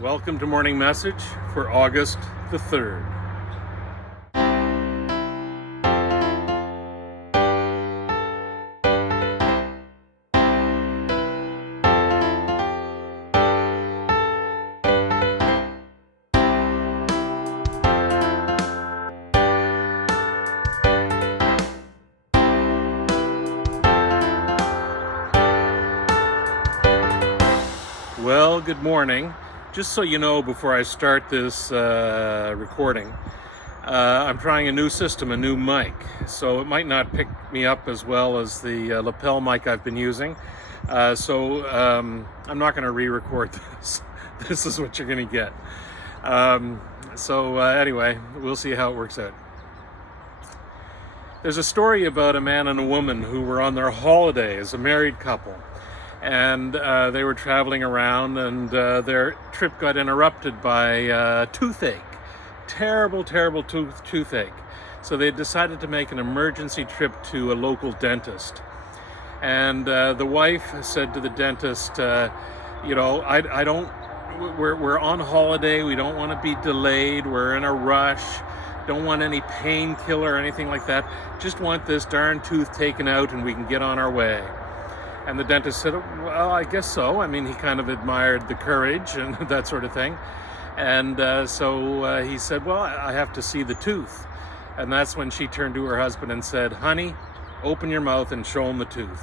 Welcome to Morning Message for August the 3rd. Well, good morning. Just so you know, before I start this recording, I'm trying a new system, a new mic, so it might not pick me up as well as the lapel mic I've been using. So I'm not going to re-record this. This is what you're going to get. Anyway, we'll see how it works out. There's a story about a man and a woman who were on their holiday as a married couple. And they were traveling around, and their trip got interrupted by toothache. Terrible toothache. So they decided to make an emergency trip to a local dentist. And the wife said to the dentist, I don't, we're on holiday, we don't want to be delayed, we're in a rush, don't want any painkiller or anything like that, just want this darn tooth taken out and we can get on our way. And the dentist said, well, I guess so. I mean, he kind of admired the courage and that sort of thing. And so he said, well, I have to see the tooth. And that's when she turned to her husband and said, honey, open your mouth and show him the tooth.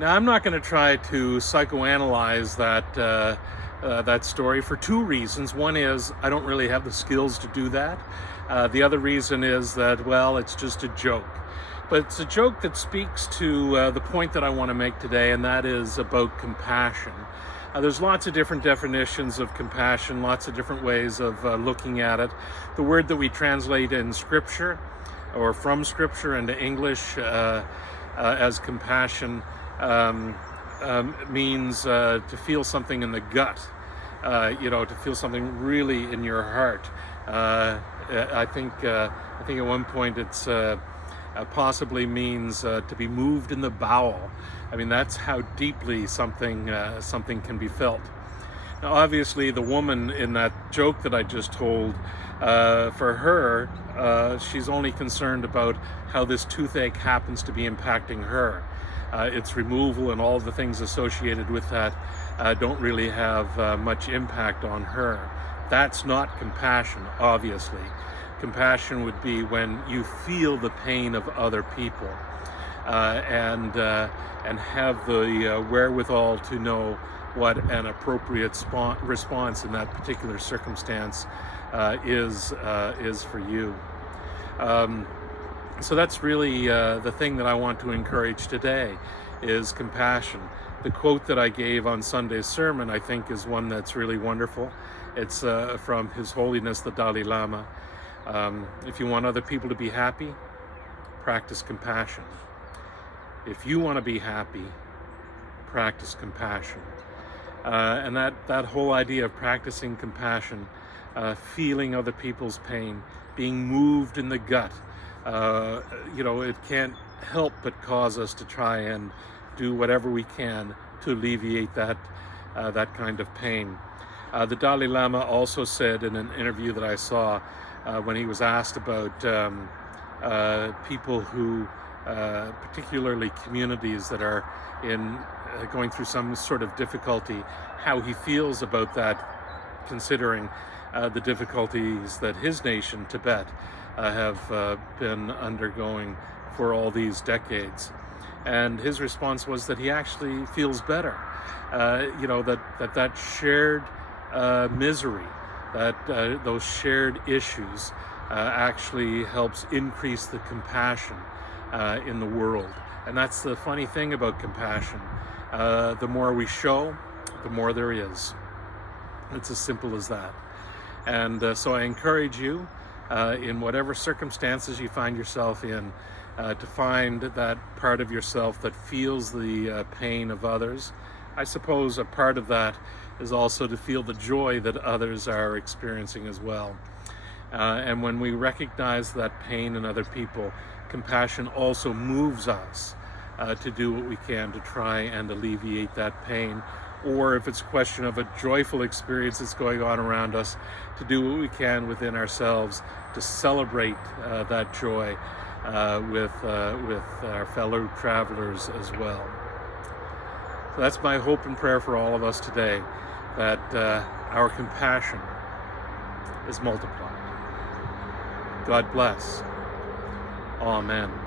Now, I'm not going to try to psychoanalyze that story for two reasons. One is I don't really have the skills to do that. The other reason is that, well, it's just a joke. But it's a joke that speaks to the point that I want to make today, and that is about compassion. There's lots of different definitions of compassion, lots of different ways of looking at it. The word that we translate in Scripture, or from Scripture into English as compassion, means to feel something in the gut, to feel something really in your heart. I think at one point it's possibly means to be moved in the bowel. I mean, that's how deeply something can be felt. Now, obviously, the woman in that joke that I just told, for her, she's only concerned about how this toothache happens to be impacting her. Its removal and all the things associated with that don't really have much impact on her. That's not compassion, obviously. Compassion would be when you feel the pain of other people and have the wherewithal to know what an appropriate response in that particular circumstance is for you. So that's really the thing that I want to encourage today is compassion. The quote that I gave on Sunday's sermon, I think, is one that's really wonderful. It's from His Holiness the Dalai Lama. If you want other people to be happy, practice compassion. If you want to be happy, practice compassion. And that whole idea of practicing compassion, feeling other people's pain, being moved in the gut, it can't help but cause us to try and do whatever we can to alleviate that kind of pain. The Dalai Lama also said in an interview that I saw, when he was asked about people who, particularly communities that are going through some sort of difficulty, how he feels about that, considering the difficulties that his nation, Tibet, have been undergoing for all these decades. And his response was that he actually feels better, that shared misery, that those shared issues actually helps increase the compassion in the world. And that's the funny thing about compassion. The more we show, the more there is. It's as simple as that. And so I encourage you, in whatever circumstances you find yourself in, to find that part of yourself that feels the pain of others. I suppose a part of that is also to feel the joy that others are experiencing as well. And when we recognize that pain in other people, compassion also moves us to do what we can to try and alleviate that pain, or if it's a question of a joyful experience that's going on around us, to do what we can within ourselves to celebrate that joy with our fellow travelers as well. So that's my hope and prayer for all of us today, that our compassion is multiplied. God bless. Amen.